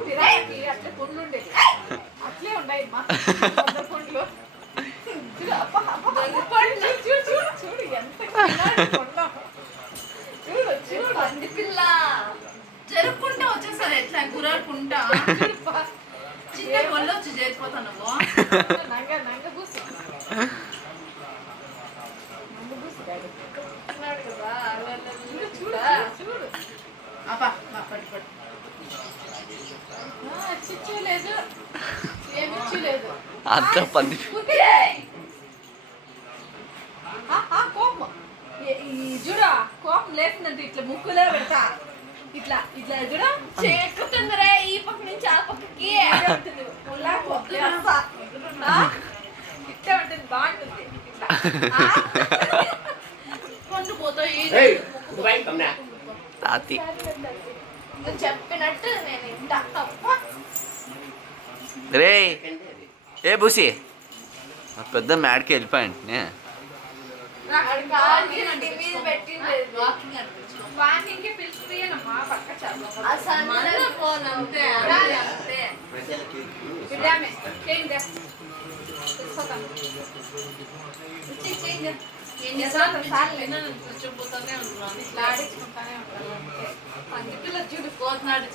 పిరాకి అట్లే పండ్లు ఉండేది అట్లే ఉన్నాయి మా పండ్లు చూడు ఎంత చూడు చూడు అంది పిల్ల జరుపుకుంటా వచ్చేసారు ఎట్లా గురాడుకుంటా చిన్న ఒళ్ళు వచ్చి చేరిపోతాను నంగ నంగ కూసు చూడు అబ్బా పడి పడి చిచ్చు లేదు ఏమిచ్చు లేదు అంత పంది కోపం చూడా కోపం లేకుందంటే ఇట్లా ముక్కులే పెడతా ఇట్లా ఇట్లా చూడ చెక్కుతుందిరే ఈ పక్క నుంచి ఆ పక్కకి ఇట్లా ఉంటుంది బాగుంటుంది పండు పోతాయి తాతి నువ్వు చెప్పినట్టు నేను ఇంటా రే ఏ బూసి పెద్ద మ్యాడ్కి వెళ్ళిపోయండి వాకింగ్కి పిలిచిపోయానమ్మా పక్క చూడు పోతున్నాడు